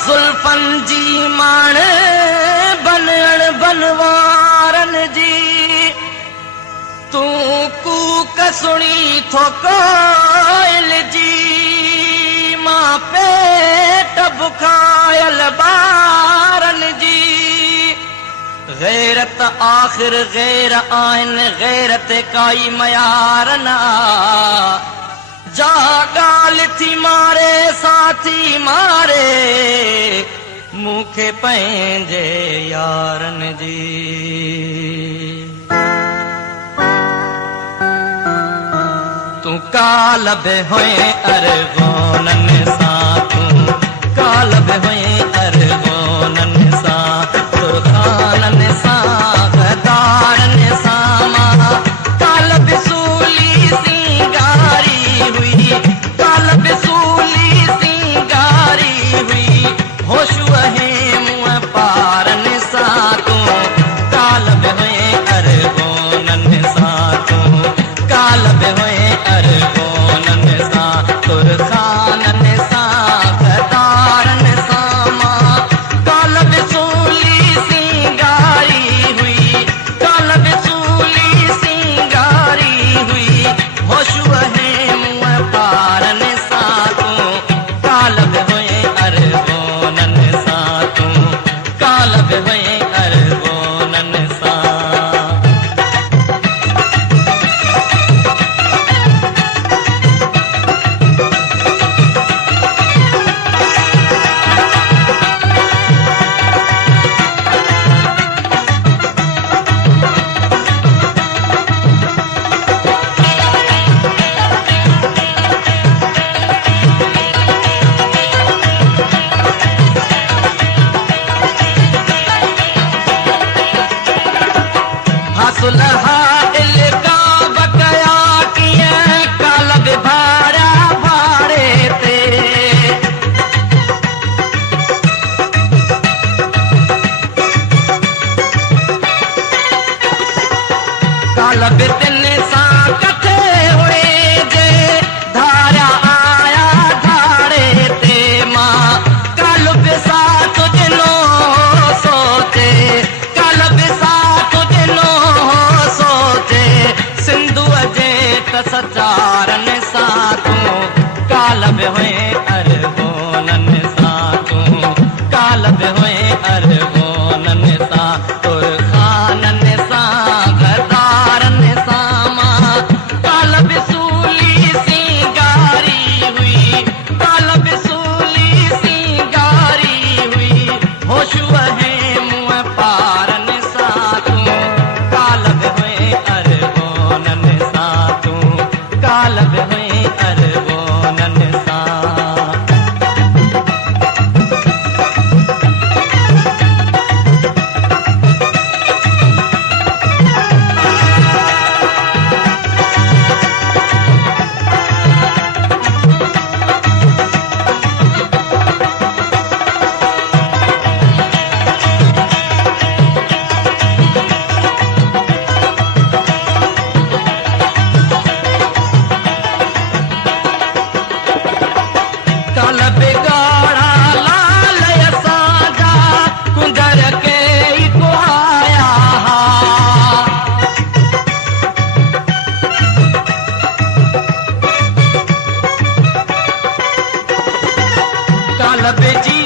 जुल्फन जी माण बनण बनवारन जी तू कूक सुणी थो कोयल जी मां पेट बुखायल बारन जी गैरत आखिर गैर आइन गैरत काई मयारना जा गाल थी मारे साथी मारे मूंखे पंहिंजे यारन जी तू कालब हुए अरगोनन सां तू कालब हुए अरगोनन सां तुरखानन सां गदारन सां मां कालब सूली सिंगारी हुई कालब सूली सिंगारी हुई होश वहे मुंह पारन सां तू कालब हुए अरगोनन सां तू कालब हुए अरगोनन सां तुरखानन सां गदारन सां मां कालब सूली सिंगारी हुई कालब सूली सिंगारी हुई होश वहे मुंह पारन सां तू कालब हुए अरगोनन सां तू कालब हुए अरगोनन सां सुलहा इल्का बकया किए कालब भाड़ा भाड़े ते कालब तिन सां कथे हुए जे धारा आया धाड़े ते मां कालब सां तुझनो सोचे कालब सां तुझनो सोचे सिंधुअ जे तसचारन सां तू कालब हुए अरगोनन सां तू कालब हुए अरगोनन सां तुरखानन सां गदारन सां मां कालब सूली सिंगारी हुई कालब सूली सिंगारी हुई होश वहे मुंह पारन सां तू कालब हुए अरगोनन सां तू कालब हुए अरगोनन सां कालब गाड़ा लाल असांजा कुंदर के ई को आया हा कालब जी